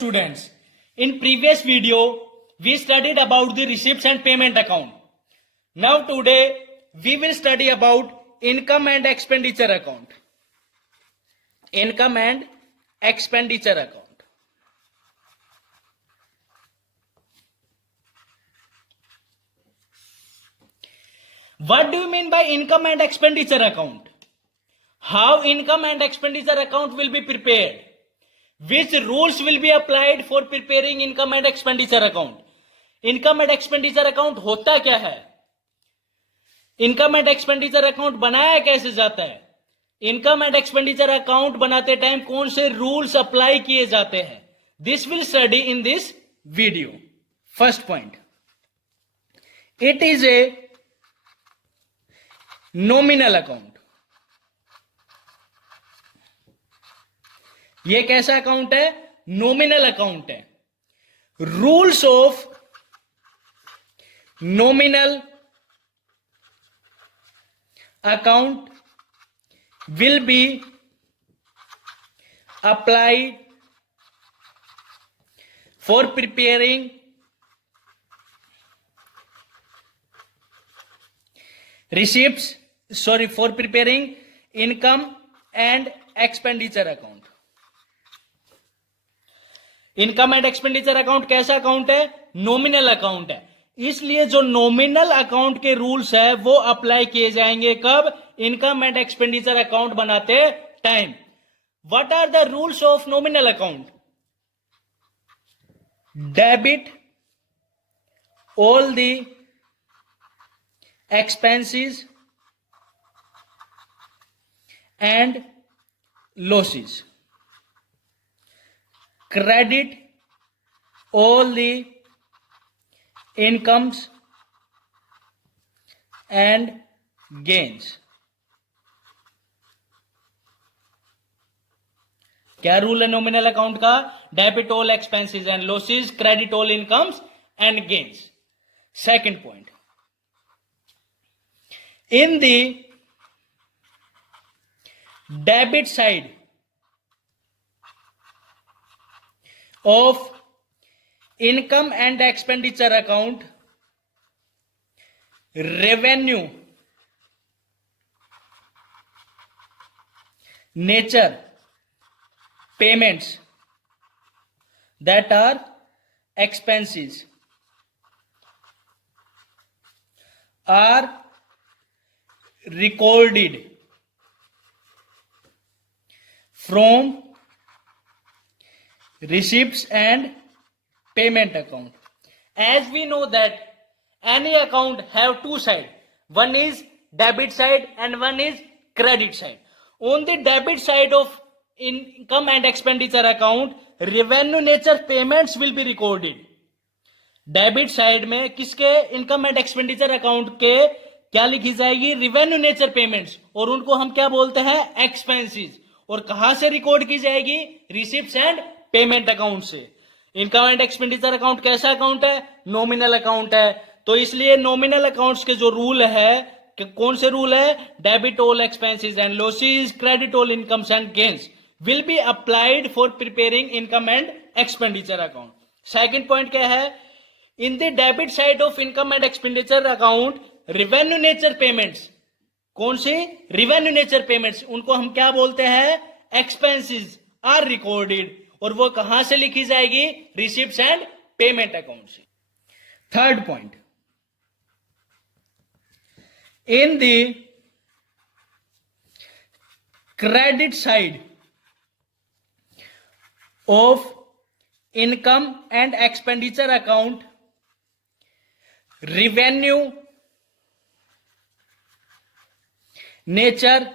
Students, in previous video we studied about the receipts and payment account. Now today we will study about income and expenditure account. Income and expenditure account. What do you mean by income and expenditure account? How income and expenditure account will be prepared? Which rules will be applied for preparing income and expenditure account? Income and expenditure account होता क्या है? Income and expenditure account बनाया कैसे जाता है? Income and expenditure account बनाते time कौन से रूल्स अप्लाई किए जाते हैं? This will study in this video. First point, it is a nominal account. ये कैसा अकाउंट है? नॉमिनल अकाउंट है. Rules of nominal account will be applied for preparing for preparing income and expenditure account. Income and expenditure account कैसा account है? Nominal account है. इसलिए जो nominal account के रूल्स है वो अप्लाई किए जाएंगे कब? इनकम एंड एक्सपेंडिचर अकाउंट बनाते time. What are the rules of nominal account? Debit all the expenses and losses. Credit all the incomes and gains. क्या रूल है नॉमिनल अकाउंट का? Debit all expenses and losses, credit all incomes and gains. Second point, in the debit side of income and expenditure account, revenue nature payments that are expenses are recorded from receipts and payment account. As we know that any account have two side, one is debit side and one is credit side. On the debit side of income and expenditure account, revenue nature payments will be recorded. Debit side में किसके? Income and expenditure account के क्या लिखी जाएगी? Revenue nature payments, और उनको हम क्या बोलते हैं? एक्सपेंसेस. और कहां से रिकॉर्ड की जाएगी? रिसिप्ट्स एंड पेमेंट अकाउंट से. इनकम एंड एक्सपेंडिचर अकाउंट कैसा अकाउंट है? नॉमिनल अकाउंट है. तो इसलिए नॉमिनल अकाउंट्स के जो रूल है कि कौन से रूल है? Debit all expenses and losses, credit all incomes and gains will be applied for preparing income and expenditure account. Second point क्या है? इन the debit side of income and expenditure account, revenue nature payments. कौन सी? Revenue nature payments. उनको हम क्या बोलते हैं? Expenses are recorded. और वो कहां से लिखी जाएगी? रिसिप्ट्स एंड पेमेंट अकाउंट से. Third point, in the credit side of income and expenditure account, revenue nature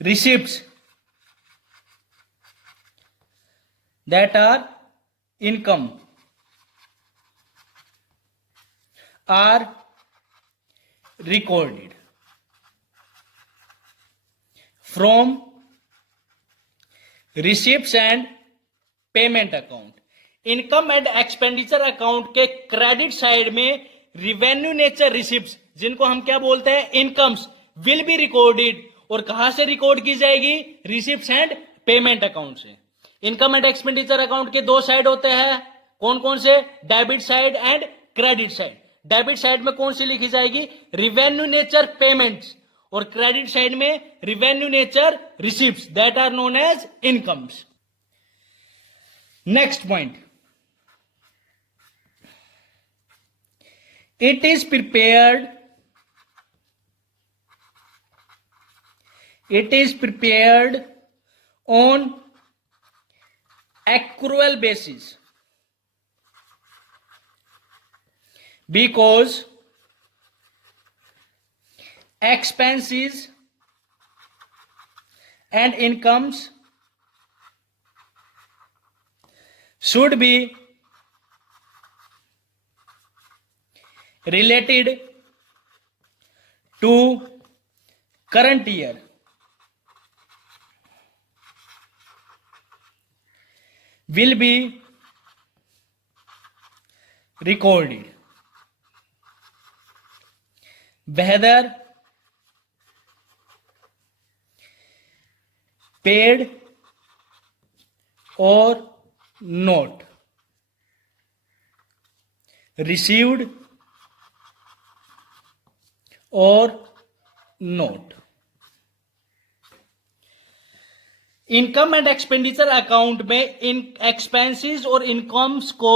receipts that are income are recorded from receipts and payment account. Income and expenditure account के credit side में revenue nature receipts, जिनको हम क्या बोलते हैं? Incomes, will be recorded. और कहां से रिकॉर्ड की जाएगी? रिसिप्ट्स एंड पेमेंट अकाउंट से. इनकम एंड एक्सपेंडिचर अकाउंट के दो साइड होते हैं, कौन कौन से? Debit side and credit side. Debit side में कौन सी लिखी जाएगी? रिवेन्यू नेचर पेमेंट्स, और क्रेडिट साइड में revenue nature receipts, that are known as incomes. Next point, it is prepared on accrual basis because expenses and incomes should be related to current year, will be recorded whether paid or not, received or not. Income and expenditure account में इन expenses और incomes को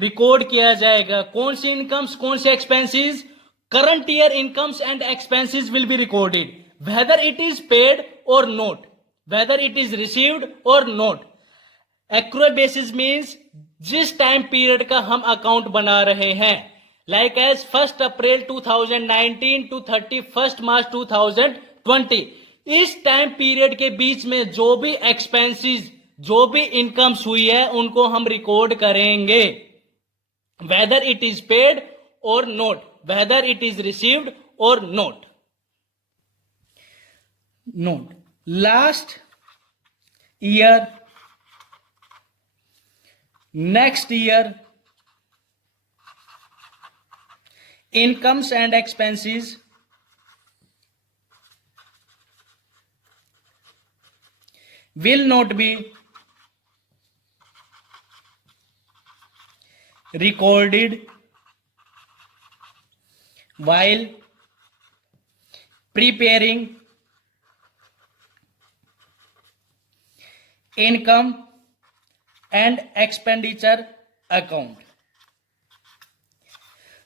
record किया जाएगा। कौन सी incomes, कौन से expenses? Current year incomes and expenses will be recorded whether it is paid और not, whether it is received और नोट। एक्रूअल बेसिस मींस जिस टाइम पीरियड का हम अकाउंट बना रहे हैं, like as 1st April 2019 to 31st March 2020, इस time period के बीच में जो भी एक्सपेंसेस, जो भी इनकम्स हुई है, उनको हम रिकॉर्ड करेंगे, वेदर इट इज पेड और not, whether it is received और not. Not, last year, next year incomes and expenses will not be recorded while preparing income and expenditure account।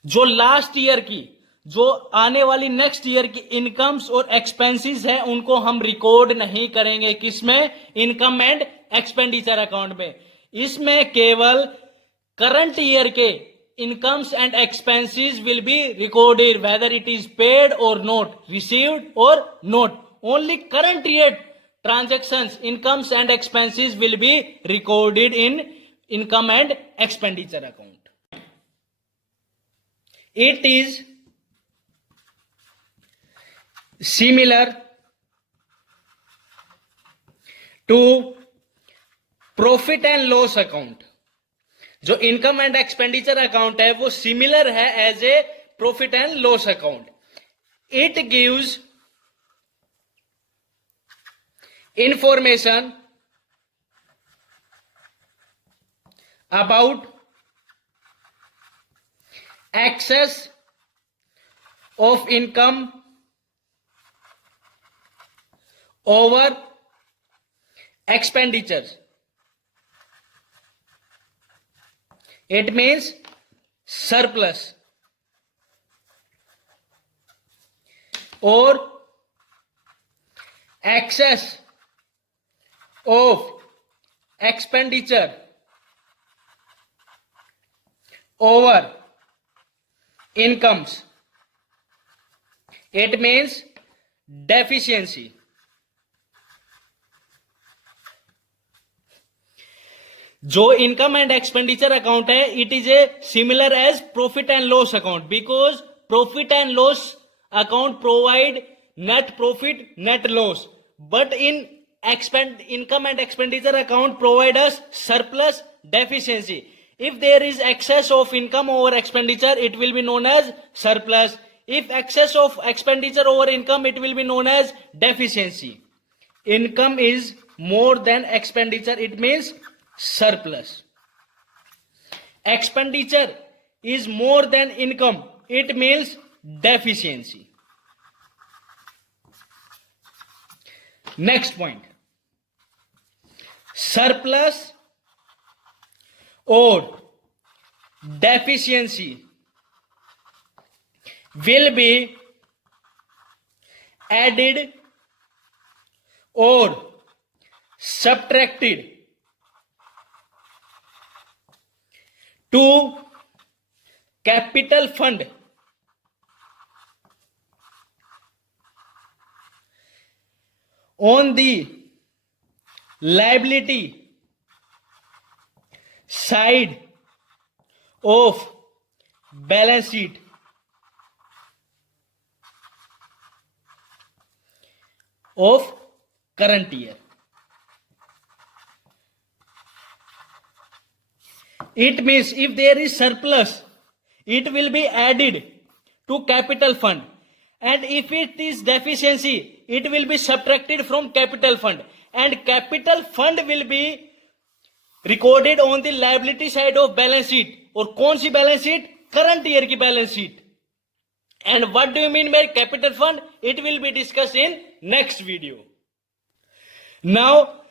जो लास्ट ईयर की, जो आने वाली next year की incomes और expenses है, उनको हम रिकॉर्ड नहीं करेंगे। किसमें? इनकम एंड एक्सपेंडिचर अकाउंट में। इसमें केवल करंट ईयर के incomes and expenses will be recorded whether it is paid और नोट, रिसीव्ड और not. Only current year transactions, incomes and expenses will be recorded in income and expenditure account. It is similar to profit and loss account. जो income and expenditure account है वो similar है as a profit and loss account. It gives information about excess of income over expenditures। It means surplus or excess of expenditure over incomes। It means deficiency। जो income and expenditure account है, it is a similar as profit and loss account, because profit and loss account provide net profit, net loss, but in income and expenditure account provide us surplus, deficiency। If there is excess of income over expenditure, it will be known as surplus. If excess of expenditure over income, it will be known as deficiency. Income is more than expenditure, it means surplus. Expenditure is more than income, it means deficiency. Next point, surplus or deficiency will be added or subtracted to capital fund on the liability side of balance sheet of current year. It means if there is surplus, it will be added to capital fund, and if it is deficiency, it will be subtracted from capital fund, and capital fund will be recorded on the liability side of balance sheet. और कौन सी balance sheet? Current year की balance sheet. And what do you mean by capital fund? It will be discussed in next video. Now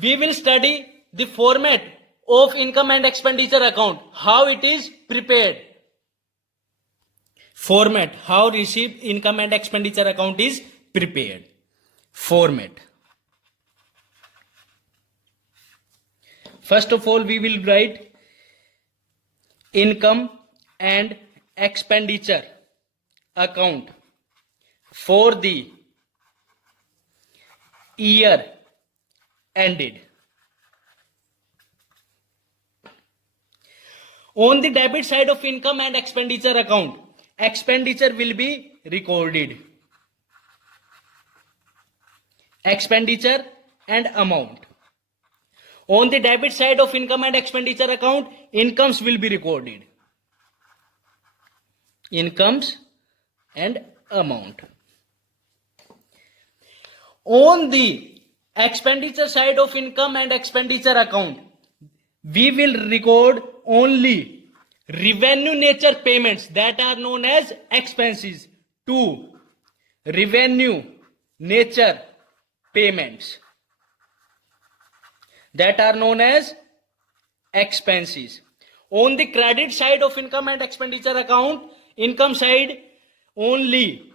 we will study the format of income and expenditure account, how it is prepared. Format, how received income and expenditure account is prepared. Format. First of all, we will write income and expenditure account for the year ended. On the debit side of income and expenditure account, expenditure will be recorded. Expenditure and amount. On the debit side of income and expenditure account, incomes will be recorded. Incomes and amount. On the expenditure side of income and expenditure account, we will record only revenue nature payments that are known as expenses. To revenue nature payments that are known as expenses. On the credit side of income and expenditure account, income side, only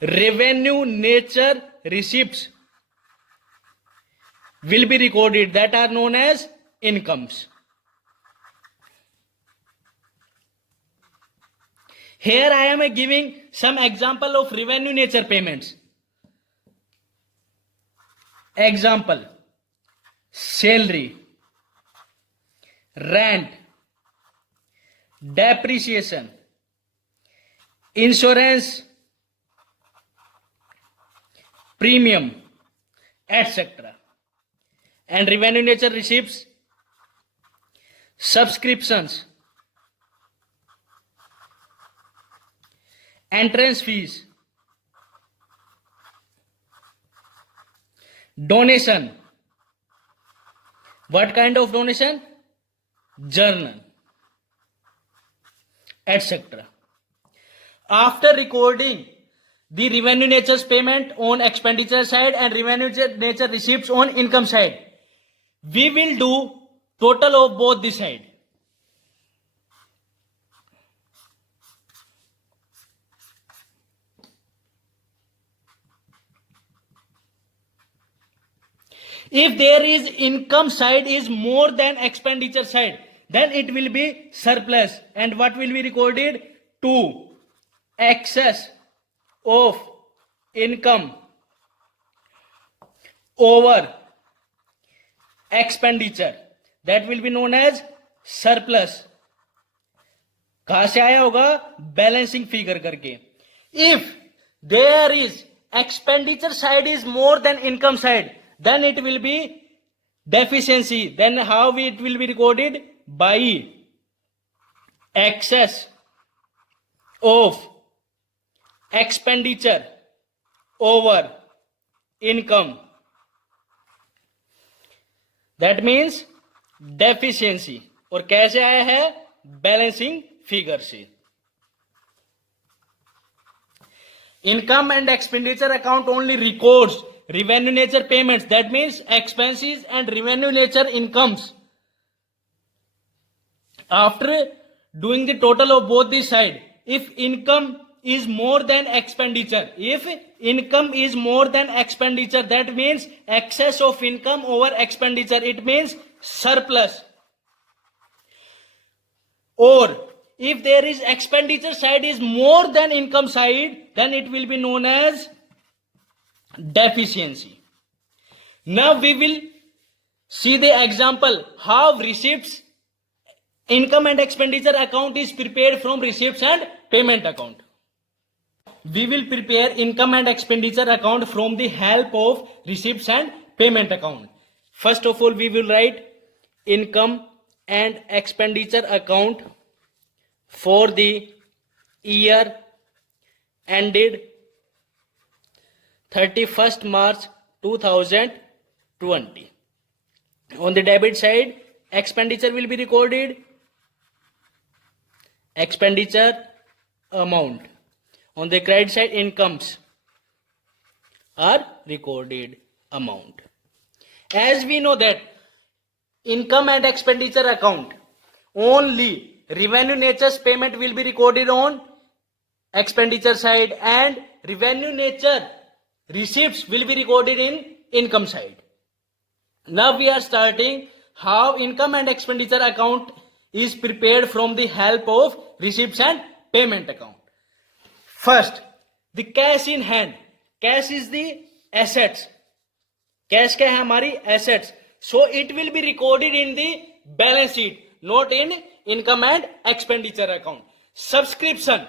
revenue nature receipts will be recorded that are known as incomes. Here I am giving some example of revenue nature payments. Example: salary, rent, depreciation, insurance premium, etc. And revenue nature receipts: subscriptions, entrance fees, donation. What kind of donation? Journal, etc. After recording the revenue nature payment on expenditure side and revenue nature receipts on income side, we will do total of both the side. If there is income side is more than expenditure side, then it will be surplus. And what will be recorded? 2. Excess of income over expenditure. That will be known as surplus. कहां से आया होगा? Balancing figure करके. If there is expenditure side is more than income side, then it will be deficiency. Then how it will be recorded? By excess of expenditure over income. That means deficiency, और कैसे आया है, balancing figure से। Income and expenditure account only records revenue nature payments, that means expenses and revenue nature incomes. After doing the total of both the side, if income is more than expenditure, that means excess of income over expenditure, it means surplus. Or if there is expenditure side is more than income side, then it will be known as deficiency. Now we will see the example how receipts, income and expenditure account is prepared from receipts and payment account. We will prepare income and expenditure account from the help of receipts and payment account. First of all, we will write income and expenditure account for the year ended 31st March 2020. On the debit side, expenditure will be recorded, expenditure amount. On the credit side, incomes are recorded amount. As we know that income and expenditure account, only revenue nature's payment will be recorded on expenditure side and revenue nature receipts will be recorded in income side. Now we are starting how income and expenditure account is prepared from the help of receipts and payment account. First, the cash in hand. Cash is the assets. Cash क्या है हमारी assets. So it will be recorded in the balance sheet, not in income and expenditure account. Subscription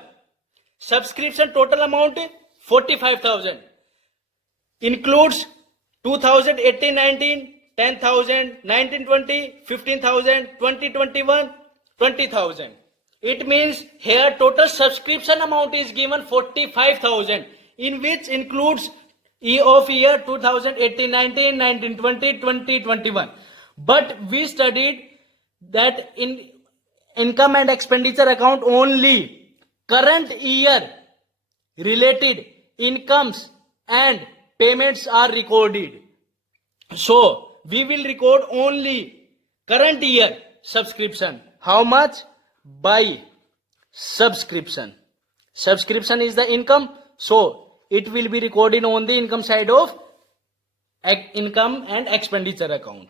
total amount 45,000. Includes 2018-19, 10,000, 19-20, 15,000, 2021, 20,000. It means here total subscription amount is given 45,000, in which includes year 2018-19, 19-20, 2021. But we studied that in income and expenditure account only current year related incomes and payments are recorded. So we will record only current year subscription. How much? By subscription. Subscription is the income, so it will be recorded on the income side of income and expenditure account.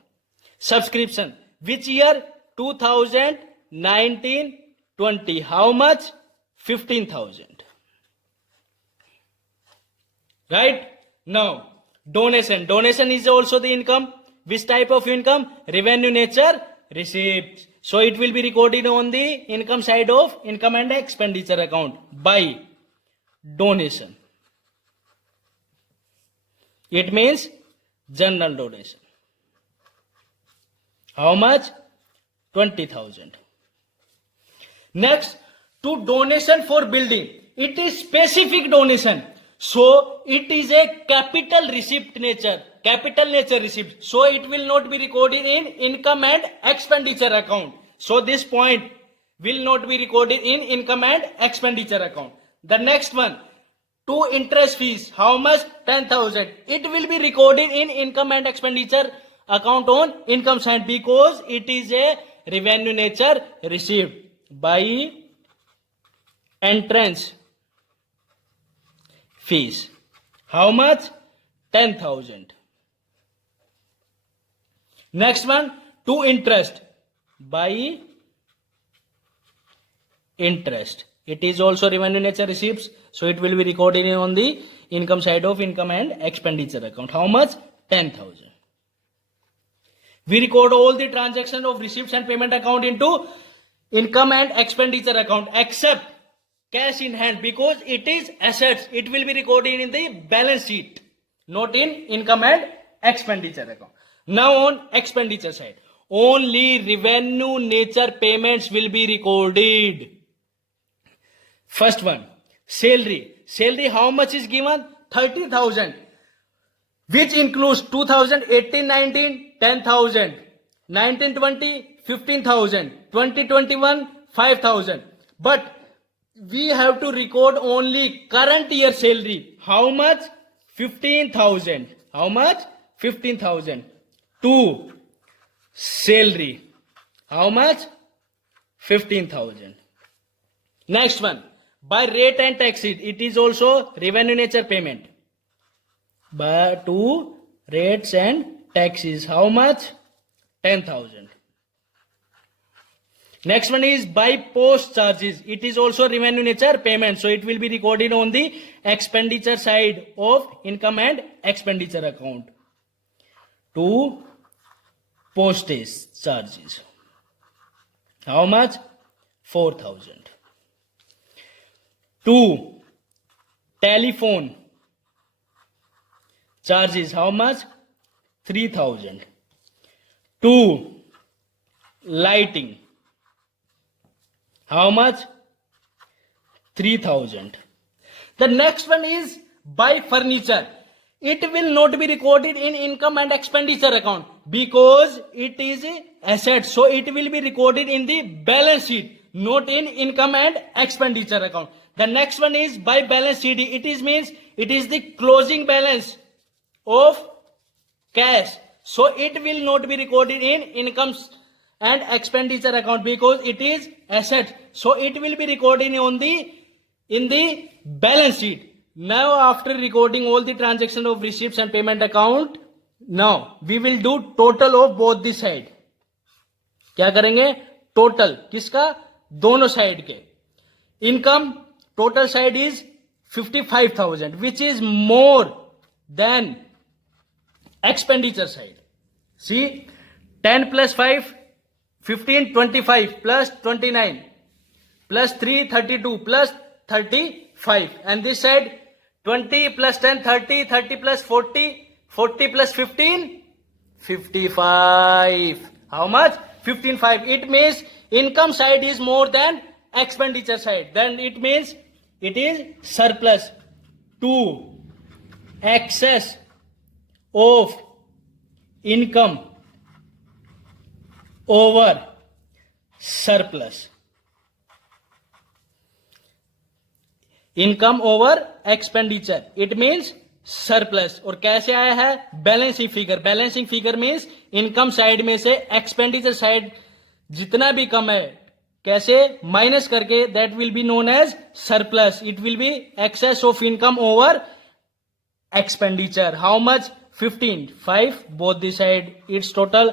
Subscription, which year? 2019-20. How much? 15,000. Right? Now, donation is also the income. Which type of income? Revenue nature receipts. So it will be recorded on the income side of income and expenditure account by donation. It means general donation. How much? 20,000. Next, to donation for building. It is specific donation. So it is a capital receipt nature receipt. So it will not be recorded in income and expenditure account. So this point will not be recorded in income and expenditure account. The next one, to interest fees. How much? 10,000. It will be recorded in income and expenditure account on income side because it is a revenue nature receipt by entrance fees. How much? 10,000. Next one, to interest by interest. It is also revenue nature receipts, so it will be recorded on the income side of income and expenditure account. How much? 10,000. We record all the transactions of receipts and payment account into income and expenditure account except cash in hand because it is assets. It will be recorded in the balance sheet, not in income and expenditure account. Now on expenditure side, only revenue nature payments will be recorded. First one, salary. Salary, how much is given? 30,000, which includes 2018-19, 10,000, 1920 15,000, 2021 5,000. But we have to record only current year salary. How much? 15,000. How much? 15,000. To salary. How much? 15,000. Next one. By rate and taxes, it is also revenue nature payment. By to rates and taxes. How much? 10,000. Next one is by post charges. It is also revenue nature payment. So it will be recorded on the expenditure side of income and expenditure account. To postage charges. How much? 4,000. To telephone charges. How much? 3,000. To lighting. How much? 3,000. The next one is by furniture. It will not be recorded in income and expenditure account because it is asset. So it will be recorded in the balance sheet, not in income and expenditure account. The next one is by balance sheet. It means it is the closing balance of cash. So it will not be recorded in incomes and expenditure account because it is asset. So it will be recorded in the balance sheet. Now after recording all the transaction of receipts and payment account, now we will do total of both the side. क्या करेंगे? Total किसका? दोनों side के. Income total side is 55,000, which is more than expenditure side. See, 10 plus 5 15, 25 plus 29 plus 3 32 plus 35, and this side 20 plus 10 30, 30 plus 40, 40 plus 15 55. How much? 15,500. It means income side is more than expenditure side. Then it means it is surplus. To excess of income over surplus. Income over expenditure. It means surplus. और कैसे आया है? Balancing figure. Balancing figure means income side में से expenditure side जितना भी कम है कैसे माइनस करके, that will be known as surplus. It will be excess of income over expenditure. How much? 15 5 both the side. Its total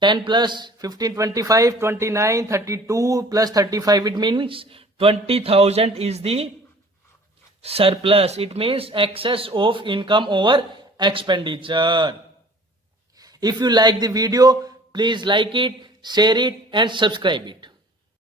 10 plus 15 25 29 32 plus 35. It means 20,000 is the surplus. It means excess of income over expenditure. If you like the video, please like it, share it and subscribe it.